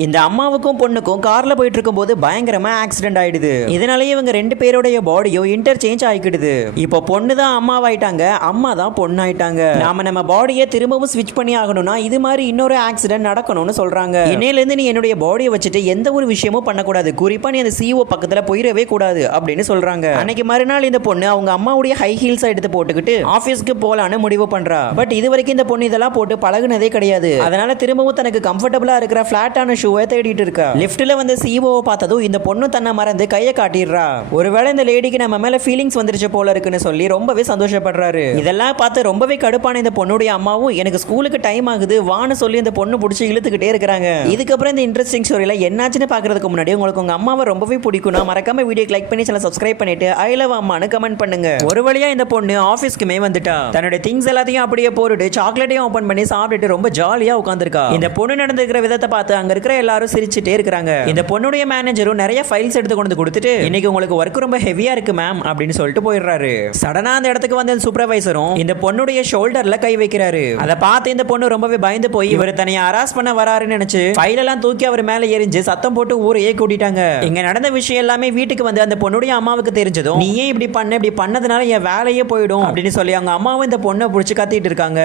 இந்த அம்மாவுக்கும் பொண்ணுக்கும் கார்ல போயிட்டு இருக்கும்போது பயங்கரமா ஆக்சிடென்ட் ஆயிடுது. இதனாலேயே இவங்க ரெண்டு பேருடைய பாடியும் இன்டர்சேஞ்ச் ஆயிக்கிடுது. இப்போ பொண்ணு தான் அம்மாவாயிட்டாங்க, அம்மா தான் பொண்ணாயிட்டாங்க. நம்ம பாடியை திரும்பவும் ஸ்விட்ச் பண்ணி ஆகணும்னா இது மாதிரி இன்னொரு ஆக்சிடென்ட் நடக்கணும்னு சொல்றாங்க. இன்னையில இருந்து நீ என்னுடைய பாடியை வச்சுட்டு எந்த ஒரு விஷயமும் பண்ணக்கூடாது, குறிப்பா நீ அந்த சிஓ பக்கத்துல போயிடவே கூடாது அப்படின்னு சொல்றாங்க. அன்னைக்கு மறுநாள் இந்த பொண்ணு அவங்க அம்மாவுடைய ஹை ஹீல்ஸ் எடுத்து போட்டுக்கிட்டு ஆபீஸ்க்கு போலான்னு முடிவு பண்றா. பட் இது வரைக்கும் இந்த பொண்ணு இதெல்லாம் போட்டு பழகுனதே கிடையாது. அதனால திரும்பவும் தனக்கு கம்ஃபர்டபுளா இருக்கிற பிளாட்டான ஷூவை தேடிட்டு இருக்கா. லிஃப்ட்ல வந்து சிஓவை பார்த்ததும் இந்த பொண்ணு தன்னை மறந்து கையை காட்டிடுறா. ஒருவேளை இந்த லேடிக்கு நம்ம மேல ஃபீலிங்ஸ் வந்துருச்சு போல இருக்குன்னு சொல்லி ரொம்பவே சந்தோஷப்படுறாரு. இதெல்லாம் பார்த்து ரொம்பவே கடுப்பான இந்த பொண்ணுடைய அம்மாவும் எனக்கு ஸ்கூலுக்கு டைம் ஆகுது வான்னு சொல்லி இந்த பொண்ணு பிடிச்சி இழுத்துக்கிட்டே இருக்காங்க. இதுக்கப்புறம் இந்த இன்ட்ரெஸ்டிங் ஸ்டோரியில என்னாச்சுன்னு பாக்குறதுக்கு முன்னாடி உங்களுக்கு உங்க அம்மாவை ரொம்பவே பிடிக்கும்னா மறக்காம வீடியோக்கு லைக் பண்ணி சேனலை சப்ஸ்கிரைப் பண்ணிட்டு ஐ லவ் அம்மான்னு கமெண்ட் பண்ணுங்க. ஒரு வழியா இந்த பொண்ணு ஆபீஸ்க்குமே வந்துட்டா. தன்னுடைய திங்ஸ் எல்லாத்தையும் அப்படியே போட்டுட்டு சாக்லேட்டையும் ஓபன் பண்ணி சாப்பிட்டுட்டு ரொம்ப ஜாலியா உட்கார்ந்திருக்கா. இந்த பொண்ணு நடந்துக்கிற விதத்தை பார்த்து அங்க இருக்கிற எல்லாரும் சிரிச்சிட்டே இருக்காங்க. இந்த பொண்ணுடைய மேனேஜரும் நிறைய ஃபைல்ஸ் எடுத்து கொண்டு கொடுத்துட்டு இன்னைக்கு உங்களுக்கு வர்க் ரொம்ப ஹெவியா இருக்கு மேம் அப்படின்னு சொல்லிட்டு போயிடுறாரு. சடனா அந்த இடத்துக்கு வந்த சூப்பர்வைசரும் இந்த பொண்ணுடைய ஷோல்டர்ல கை வைக்கிறாரு. அதை பார்த்து இந்த பொண்ணு ரொம்பவே பயந்து போய் இவர் தனியா ஹராஸ் பண்ண வராருன்னு நினைச்சு ஃபைல் எல்லாம் தூக்கி அவர் மேல எரிஞ்சு சத்தம் போட்டு ஊரையே கூட்டிட்டாங்க. இங்க நடந்த விஷயம் எல்லாமே வீட்டுக்கு வந்து அந்த பொண்ணுடைய அம்மாவுக்கு தெரிஞ்சதும் நீ ஏன் இப்படி பண்ணதுனால என் வேலையே போயிடும் அப்படின்னு சொல்லி அவங்க அம்மாவும் இந்த பொண்ணை புடிச்சு கத்திட்டு இருக்காங்க.